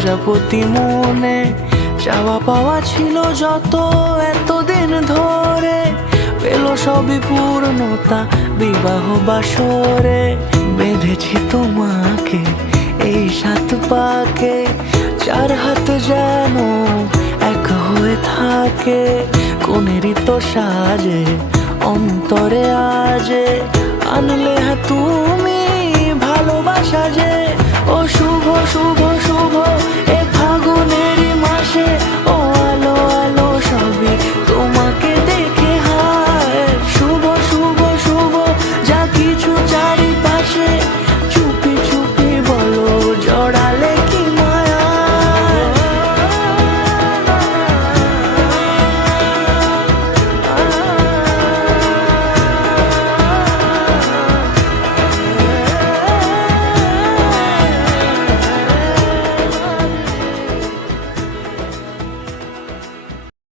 প্রজাপতি মনে চাওয়া পাওয়া ছিল যত এতদিন ধরে, পেল সবই পূর্ণতা বিবাহ বাসরে। বেঁধেছি তোমাকে এই 7 পাকে, 4 হাত যেন এক হয়ে থাকে। কোনেরই তো সাজে অন্তরে আজে, আনলে তুমি ভালোবাসা যে।